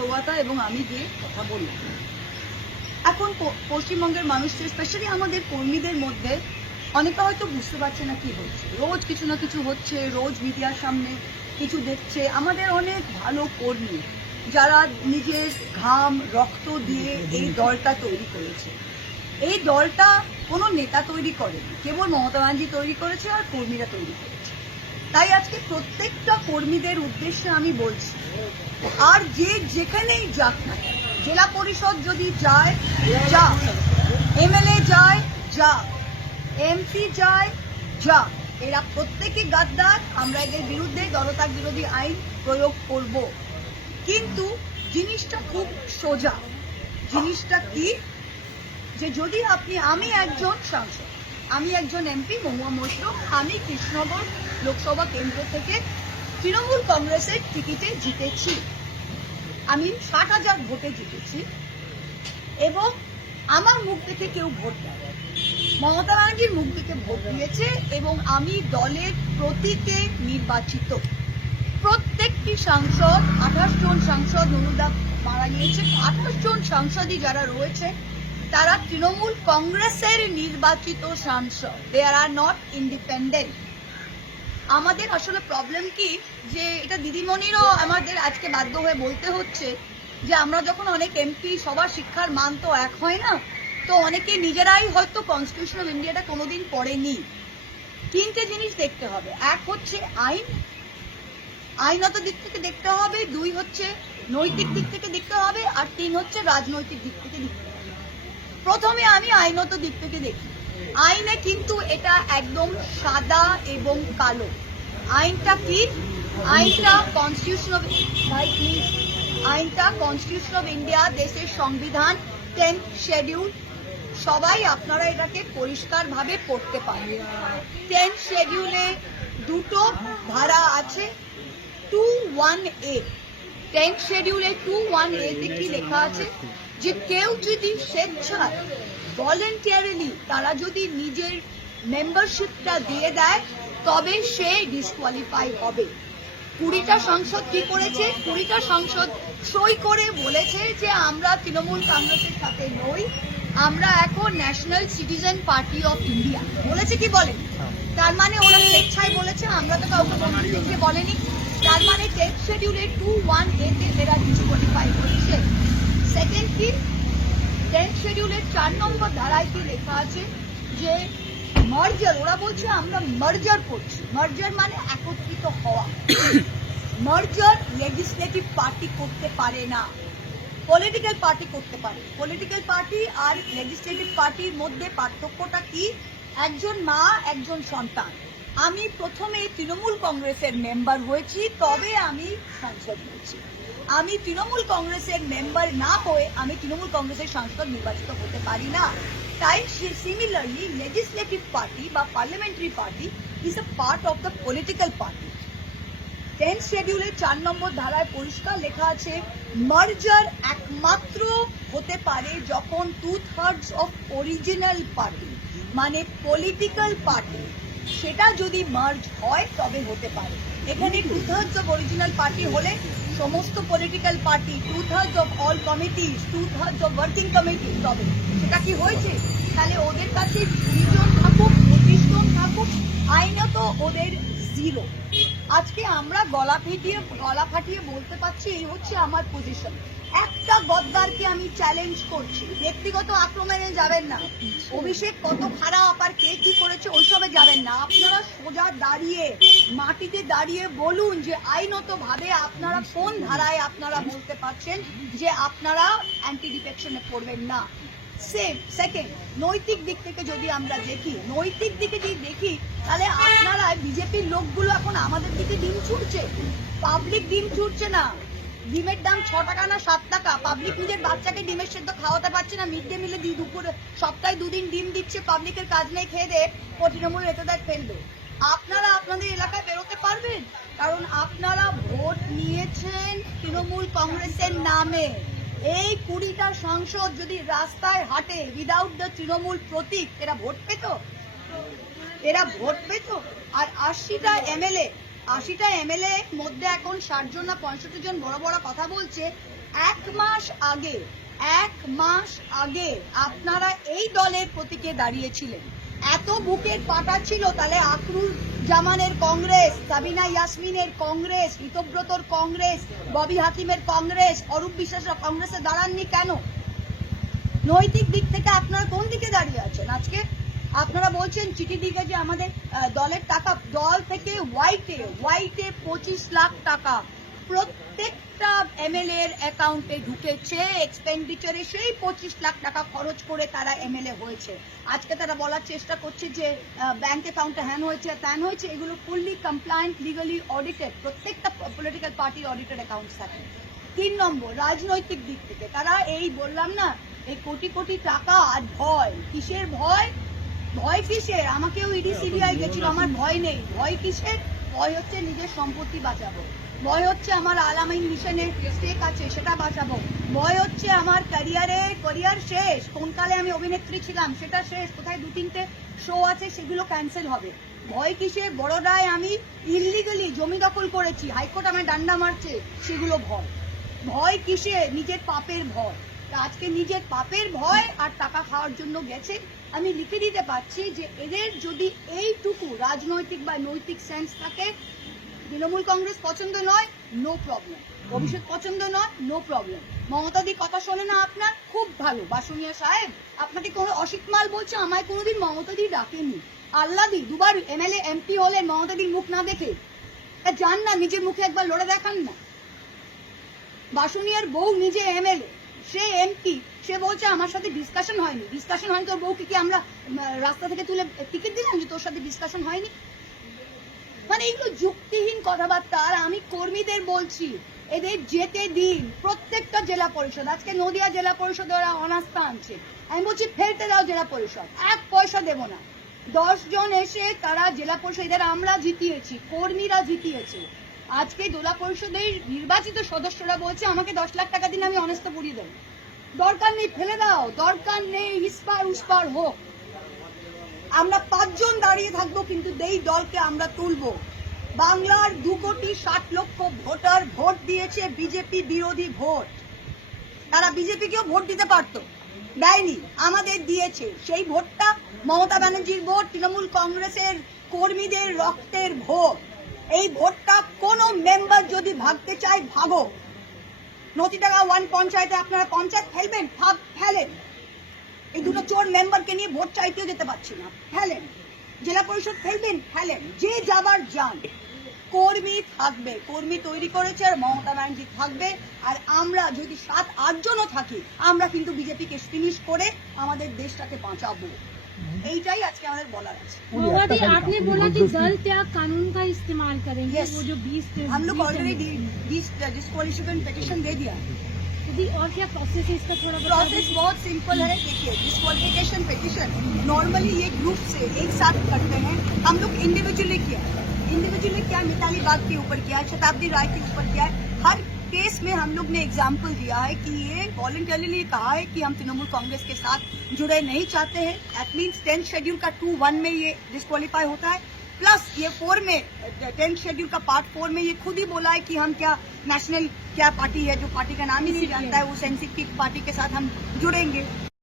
সৌগতা এবং আমি গিয়ে কথা বললাম। এখন পশ্চিমবঙ্গের মানুষদের, স্পেশালি আমাদের কর্মীদের মধ্যে অনেকে হয়তো বুঝতে পারছে না কি হচ্ছে। রোজ কিছু না কিছু হচ্ছে, রোজ মিডিয়ার সামনে কিছু দেখছে। আমাদের অনেক ভালো কর্মী যারা নিজের ঘাম রক্ত দিয়ে এই দলটা তৈরি করেছে। এই দলটা কোনো নেতা তৈরি করেনি, কেবল মমতা ব্যানার্জি তৈরি করেছে আর কর্মীরা তৈরি করেছে। তাই আজকে প্রত্যেকটা কর্মীদের উদ্দেশ্যে আমি বলছি, আর যে যেখানেই যাক না, জেলা পরিষদ যদি যায় যা, এমএলএ যায় যা, এমপি যায় যা, এরা প্রত্যেকে গাদ্দার। আমরা এদের বিরুদ্ধে দলত্যাগ বিরোধী আইন প্রয়োগ করব। কিন্তু জিনিসটা খুব সোজা। জিনিসটা কি, যে যদি আমি একজন সাংসদ, আমি একজন এমপি মহুয়া মশরুফ, আমি কৃষ্ণনগর লোকসভা কেন্দ্র থেকে তৃণমূল কংগ্রেসের টিকিটে জিতেছি। আমি 60,000 ভোটে জিতেছি এবং আমার মুখ দেখে কেউ ভোট দেয়, মমতা ব্যানার্জির মুখ দেখে ভোট দিয়েছে এবং আমি দলের প্রতীকে নির্বাচিত। প্রত্যেকটি সাংসদ, 28 জন সাংসদ, নুরুলদা মারা গিয়েছে, 28 জন সাংসদই যারা রয়েছে তারা তৃণমূল কংগ্রেসের নির্বাচিত সাংসদ। দে আর নট ইন্ডিপেন্ডেন্ট। আমাদের আসলে প্রবলেম কি, যে এটা দিদিমণিরও আমাদের আজকে বাধ্য হয়ে বলতে হচ্ছে যে আমরা যখন অনেক এমপি, সবার শিক্ষার মান তো এক হয় না, তো অনেকে নিজেরাই হয়তো কনস্টিটিউশন অফ ইন্ডিয়াটা কোনোদিন পড়েনি। তিনটে জিনিস দেখতে হবে, এক হচ্ছে আইনত দিক থেকে দেখতে হবে, দুই হচ্ছে নৈতিক দিক থেকে দেখতে হবে, আর তিন হচ্ছে রাজনৈতিক দিক থেকে দেখতে হবে। প্রথমে আমি আইনত দিক থেকে দেখি। আইনে কিন্তু এটা একদম সাদা এবং কালো। আইনটা কি? আইনটা কনস্টিটিউশন অফ ইন্ডিয়া, দেশের সংবিধান, 10th শিডিউল। সবাই আপনারা এটাকে পরিষ্কারভাবে পড়তে পারেন। 10th শিডিউলে দুটো ধারা আছে, 2(1)A। 10th শিডিউলে 2(1)A তে কি লেখা আছে, যে কেউ যদি স্বেচ্ছায়, ভলেন্টিয়ারিলি তারা যদি নিজের মেম্বারশিপটা দিয়ে দেয় তবে সে ডিসকোয়ালিফাই হবে। 20টা সংসদ কি করেছে? 20টা সংসদ সই করে বলেছে যে আমরা তৃণমূল কংগ্রেসের সাথে নই, আমরা এখন national citizen party of India. বলেছে কি বলেন? তার মানে ওরা স্বেচ্ছায় বলেছে, আমরা তো কাউকে বন্ধু বলেনি। তার মানে 10th শিডিউলে 2(1)A তে এরা ডিসকোয়ালিফাই করেছে। সেকেন্ড কি, 10th শিডিউলের 4 নম্বর ধারায় কি লেখা আছে, যে মার্জার, ওরা বলছে আমরা মার্জার করছি। মার্জার মানে একত্রিত হওয়া। মার্জার লেজিসলেটিভ পার্টি করতে পারে না, পলিটিক্যাল পার্টি করতে পারে। পলিটিক্যাল পার্টি আর লেজিসলেটিভ পার্টির মধ্যে পার্থক্যটা কি? একজন মা, একজন সন্তান। আমি প্রথমে তৃণমূল কংগ্রেসের মেম্বার হয়েছি, তবে আমি সাংসদ হয়েছি। আমি তৃণমূল কংগ্রেসের মেম্বার না হয়ে আমি তৃণমূল কংগ্রেসের সাংসদ নির্বাচিত হতে পারি না। তাই সিমিলারলি লেজিসলেটিভ পার্টি বা parliamentary party is a part of the political party. 10th শিডিউলের 4 নম্বর ধারায় পরিষ্কার লেখা আছে, মার্জার একমাত্র হতে পারে যখন 2/3 অফ অরিজিনাল পার্টি, মানে পলিটিক্যাল পার্টি, সেটা যদি মার্জ হয় তবে হতে পারে। এখানে 2/3 অফ অরিজিনাল পার্টি হলে সমস্ত political party, 2/3 of all committees, 2/3 of working committee, তবে সেটা কি হয়েছে? তাহলে ওদের কাছে 20 জন থাকুক, 25 জন থাকুক, আইনত ওদের 0। আজকে আমরা গলা ফাটিয়ে বলতে পারছি, এই হচ্ছে আমার পজিশন। একটা গদ্দারকে আমি চ্যালেঞ্জ করছি, ব্যক্তিগত আক্রমণে যাবেন না। অভিষেক কত খারাপ আর কে কি করেছে ওইসবে যাবেন না। আপনারা সোজা দাঁড়িয়ে, মাটিতে দাঁড়িয়ে বলুন যে আইনত ভাবে আপনারা কোন ধারায় আপনারা বলতে পারছেন যে আপনারা অ্যান্টি ডিফেকশনে পড়বেন না। সেকেন্ড, নৈতিক দিক থেকে যদি আমরা দেখি, তাহলে আপনারা বিজেপির লোকগুলো এখন আমাদের দিকে ডিম ছুটছে। পাবলিক ডিম ছুটছে না। ডিমের দাম 6 টাকা না 7 টাকা। পাবলিক নিজের বাচ্চাকে ডিমের সেদ্ধ খাওয়াতে পারছে না। মিড ডে মিলে দুপুরে সপ্তাহে 2 দিন ডিম দিচ্ছে। পাবলিকের কাজ নেই, খেয়ে দে তৃণমূল নেতাদের ফেলবে। আপনারা আপনাদের এলাকায় বেরোতে পারবেন? কারণ আপনারা ভোট নিয়েছেন তৃণমূল কংগ্রেসের নামে। এই 20টা সাংসদ যদি রাস্তায় হাঁটে উইদাউট দ্য তৃণমূল প্রতীক, এরা ভোট পেত? আর 80টা এমএলএ মধ্যে এখন 60 জন না 65 জন বড় বড় কথা বলছে, এক মাস আগে আপনারা এই দলের প্রতীকে দাঁড়িয়েছিলেন। এত বুকের পাটা ছিল, তাহলে আখরুল জামানের কংগ্রেস, সাবিনা ইয়াসমিনের কংগ্রেস, ঋতব্রতর কংগ্রেস, ববি হাকিমের কংগ্রেস, অরূপ বিশ্বাসের কংগ্রেসে দাঁড়াননি কেন? নৈতিক দিক থেকে আপনারা কোন দিকে দাঁড়িয়ে আছেন? আজকে আপনারা বলছেন চিঠি দিকে যে আমাদের দলের টাকা, দল থেকে হোয়াইটে 25 লাখ টাকা প্রত্যেকটা এমএলএ এর অ্যাকাউন্টে ঢুকেছে। এক্সপেন্ডিচারে সেই 25 লাখ টাকা খরচ করে তারা এমএলএ হয়েছে। আজকে তারা বলার চেষ্টা করছে যে ব্যাংক অ্যাকাউন্টে হ্যান হয়েছে ত্যান হয়েছে। এগুলো ফুললি কমপ্লায়েন্ট, লিগালি অডিটেড, প্রত্যেকটা পলিটিক্যাল পার্টির অডিটেড অ্যাকাউন্টস থাকে। 3 নম্বর, রাজনৈতিক দিক থেকে তারা এই বললাম না, এই কোটি কোটি টাকা আর ভয়। কিসের ভয়? ভয় কিসের? আমাকেও ইডি সিবিআই গেছিল, আমার ভয় নেই। ভয় কিসের? ভয় হচ্ছে নিজের সম্পত্তি বাঁচাবো, ভয় হচ্ছে আমার আলামিন মিশনের স্টেক আছে সেটা বাঁচাবো, ভয় হচ্ছে আমার ক্যারিয়ার শেষ, কোন কালে আমি অভিনেত্রী ছিলাম সেটা শেষ, কোথায় 2-3টে শো আছে সেগুলো ক্যান্সেল হবে। ভয় কিসের? বড়দায় আমি ইললিগালি জমি দখল করেছি, হাইকোর্ট আমায় ডান্ডা মারছে, সেগুলো ভয়। ভয় কিসে? নিজের পাপের ভয়। আজকে নিজের পাপের ভয় আর টাকা খাওয়ার জন্য গেছে। আমি লিখে দিতে পারছি যে এদের যদি এইটুকু রাজনৈতিক বা নৈতিক সেন্স থাকে, তৃণমূল কংগ্রেস পছন্দ নয়, নো প্রবলেম। অভিষেক পছন্দ নয়, নো প্রবলেম। মমতাদি কথা শোনে না আপনার, খুব ভালো। বাসুনিয়া সাহেব আপনাকে কোনো অসিত মাল বলছে, আমায় কোনোদিন মমতাদি ডাকেনি। আল্লাদি 2বার এমএলএ এমপি হলেন মমতাদির মুখ না দেখে। যান না, নিজের মুখে একবার লড়ে দেখান না। বাসুনিয়ার বউ নিজে এমএলএ, সে এমপি, সে বলছে আমার সাথে ডিসকাশন হয়নি। ডিসকাশন হয়নি তোর বউকে কি আমরা রাস্তা থেকে তুলে টিকিট দিলাম যে তোর সাথে ডিসকাশন হয়নি? মানে এগুলো যুক্তিহীন কথাবার্তা। আর আমি কর্মীদের বলছি, এদের যেতে দিন। প্রত্যেকটা জেলা পরিষদ, আজকে নদিয়া জেলা পরিষদে ওরা অনাস্থা আনছে, আমি বলছি ফেলতে দাও জেলা পরিষদ, 1 পয়সা দেব না। 10 জন এসে তারা জেলা পরিষদ, এদের আমরা জিতিয়েছি, কর্মীরা জিতিয়েছে। আজকে জেলা পরিষদের নির্বাচিত সদস্যরা বলছে আমাকে 10 লাখ টাকা দিন, আমি অনাস্থা পুড়িয়ে দেবো। দরকার নেই, ফেলে দাও, দরকার নেই, ইস্পার উস্পার হোক। আমরা 5 জন দাঁড়িয়ে থাকবো, কিন্তু এই দলকে আমরা তুলবো। বাংলার 2,60,00,000 ভোটার ভোট দিয়েছে বিজেপি বিরোধী ভোট। তারা বিজেপিকেও ভোট দিতে পারত, দেয়নি, আমাদের দিয়েছে। সেই ভোটটা মমতা ব্যানার্জির ভোট, তৃণমূল কংগ্রেসের কর্মীদের রক্তের ভোট। এই ভোটটা কোনো মেম্বার যদি ভাগতে চায়, ভাগো। নতিটাকা 1 পঞ্চায়েতে আপনারা পঞ্চায়েত ফেলবেন, ফেলেন। এই দুটো চোর মেম্বারকে নিয়ে ভোট চাইতেও যেতে পারছি না, ফেলেন। জেলা পরিষদ ফেলবেন, ফেলেন। যে যাবার যান, কর্মী থাকবে, কর্মী তৈরি করেছে, আর মমতা ব্যানার্জি থাকবে। আর আমরা যদি 7-8 জনও থাকি, আমরা কিন্তু বিজেপিকে ফিনিশ করে আমাদের দেশটাকে বাঁচাবো। এইটাই আজকে আমাদের বলার আছে। आपने बोला कि दल त्याग कानून का इस्तेमाल करेंगे। Yes. वो जो 20 हम लोग ऑलरेडी डिस्क्वालिफिकेशन पिटीशन दे दिया। और क्या प्रोसेस है इसका, थोड़ा प्रोसेस बहुत सिंपल है। देखिए, डिस्क्वालिफिकेशन पिटीशन नॉर्मली ये ग्रुप से एक साथ करते हैं, हम लोग इंडिविजुअली किया, मिताली बाग के ऊपर किया, शताब्दी राय के ऊपर किया है। हर केस में हम लोग ने एग्जाम्पल दिया है कि ये वॉलंटरीली कहा है कि हम तृणमूल कांग्रेस के साथ जुड़े नहीं चाहते हैं। दैट मीन्स 10th शेड्यूल का 2(1) में ये डिस्क्वालीफाई होता है, प्लस ये 4 में 10th शेड्यूल का पार्ट 4 में ये खुद ही बोला है कि हम क्या नेशनल क्या पार्टी है, जो पार्टी का नाम ही नहीं जानता है, उस एनसीपी पार्टी के साथ हम जुड़ेंगे।